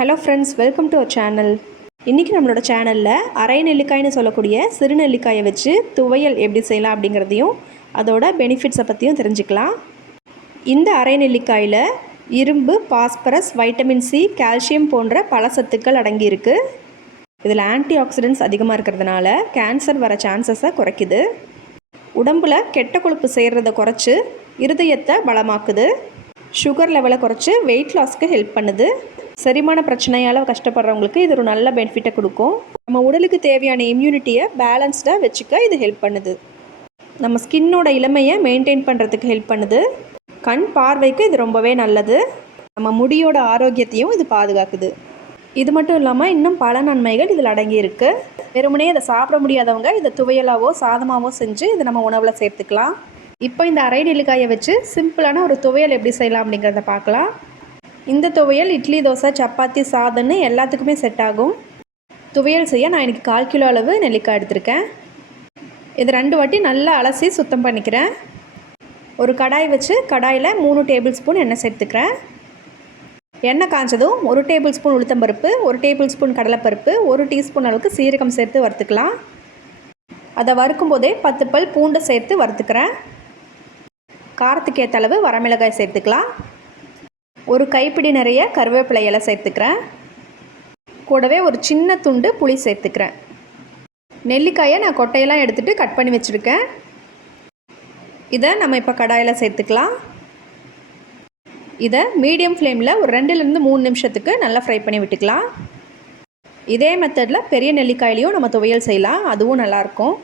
Hello friends, welcome to our channel. இன்றைக்கி நம்மளோட சேனலில் அரை நெல்லிக்காய்னு சொல்லக்கூடிய சிறு நெல்லிக்காயை வச்சு துவையல் எப்படி செய்யலாம் அப்படிங்கிறதையும் அதோட பெனிஃபிட்ஸை பற்றியும் தெரிஞ்சுக்கலாம். இந்த அரை நெல்லிக்காயில் இரும்பு, பாஸ்பரஸ், வைட்டமின் சி, கால்சியம் போன்ற பல சத்துக்கள் அடங்கியிருக்கு. இதில் ஆன்டி ஆக்சிடென்ட்ஸ் அதிகமாக இருக்கிறதுனால கேன்சர் வர சான்சஸை குறைக்குது. உடம்பில் கெட்ட கொழுப்பு சேர்றதை குறைச்சி இருதயத்தை பலமாக்குது. சுகர் லெவலை குறைச்சி வெயிட் லாஸ்க்கு ஹெல்ப் பண்ணுது. செரிமான பிரச்சனையால் கஷ்டப்படுறவங்களுக்கு இது ஒரு நல்ல பெனிஃபிட்டை கொடுக்கும். நம்ம உடலுக்கு தேவையான இம்யூனிட்டியை பேலன்ஸ்டாக வச்சுக்க இது ஹெல்ப் பண்ணுது. நம்ம ஸ்கின்னோட இளமையை மெயின்டைன் பண்ணுறதுக்கு ஹெல்ப் பண்ணுது. கண் பார்வைக்கு இது ரொம்பவே நல்லது. நம்ம முடியோட ஆரோக்கியத்தையும் இது பாதுகாக்குது. இது மட்டும் இல்லாமல் இன்னும் பல நன்மைகள் இதில் அடங்கியிருக்கு. வெறுமனே இதை சாப்பிட முடியாதவங்க இதை துவையலாவோ சாதமாவோ செஞ்சு இதை நம்ம உணவில் சேர்த்துக்கலாம். இப்போ இந்த அரை நெல்லிக்காயை வச்சு சிம்பிளான ஒரு துவையல் எப்படி செய்யலாம் அப்படிங்கிறத பார்க்கலாம். இந்த துவையல் இட்லி, தோசை, சப்பாத்தி, சாதம்னு எல்லாத்துக்குமே செட் ஆகும். துவையல் செய்ய நான் இன்றைக்கி 1/4 கிலோ அளவு நெல்லிக்காய் எடுத்திருக்கேன். இது 2 வாட்டி நல்லா அலசி சுத்தம் பண்ணிக்கிறேன். ஒரு கடாய் வச்சு கடாயில் 3 டேபிள் ஸ்பூன் எண்ணெய் சேர்த்துக்கிறேன். எண்ணெய் காய்ச்சதும் 1 டேபிள் ஸ்பூன் உளுத்தம்பருப்பு, 1 டேபிள் ஸ்பூன் கடலைப்பருப்பு, 1 டீஸ்பூன் அளவுக்கு சீரகம் சேர்த்து வறுத்துக்கலாம். அதை வறுக்கும் போதே 10 பல் பூண்டு சேர்த்து வறுத்துக்கிறேன். காரத்துக்கு ஏற்ற அளவு வரமிளகாய் சேர்த்துக்கலாம். ஒரு கைப்பிடி நிறைய கருவேப்பிலை இலை சேர்த்துக்கிறேன். கூடவே ஒரு சின்ன துண்டு புளி சேர்த்துக்கிறேன். நெல்லிக்காயை நான் கொட்டையெல்லாம் எடுத்துகிட்டு கட் பண்ணி வச்சுருக்கேன். இதை நம்ம இப்போ கடாயில் சேர்த்துக்கலாம். இதை மீடியம் ஃப்ளேமில் ஒரு 2லேருந்து 3 நிமிஷத்துக்கு நல்லா ஃப்ரை பண்ணி விட்டுக்கலாம். இதே மெத்தடில் பெரிய நெல்லிக்காயிலையும் நம்ம துவையல் செய்யலாம், அதுவும் நல்லாயிருக்கும்.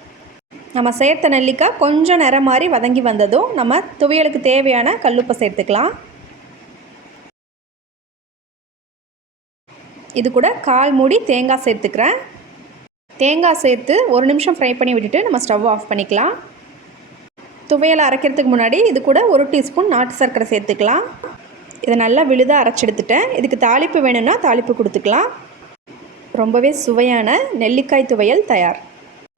நம்ம சேர்த்த நெல்லிக்காய் கொஞ்சம் நிறம் மாதிரி வதங்கி வந்ததும் நம்ம துவையலுக்கு தேவையான கல்லுப்பை சேர்த்துக்கலாம். இது கூட 1/4 மூடி தேங்காய் சேர்த்துக்கிறேன். தேங்காய் சேர்த்து 1 நிமிஷம் ஃப்ரை பண்ணி விட்டுட்டு நம்ம ஸ்டவ் ஆஃப் பண்ணிக்கலாம். துவையலை அரைக்கிறதுக்கு முன்னாடி இது கூட 1 டீஸ்பூன் நாட்டு சர்க்கரை சேர்த்துக்கலாம். இதை நல்லா விழுதாக அரைச்சி எடுத்துட்டேன். இதுக்கு தாளிப்பு வேணும்னா தாளிப்பு கொடுத்துக்கலாம். ரொம்பவே சுவையான நெல்லிக்காய் துவையல் தயார்.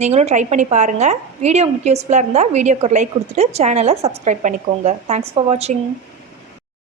நீங்களும் ட்ரை பண்ணி பாருங்கள். வீடியோ உங்களுக்கு யூஸ்ஃபுல்லாக இருந்தால் வீடியோக்கு ஒரு லைக் கொடுத்துட்டு சேனலை சப்ஸ்கிரைப் பண்ணிக்கோங்க. தேங்க்ஸ் ஃபார் வாட்சிங்.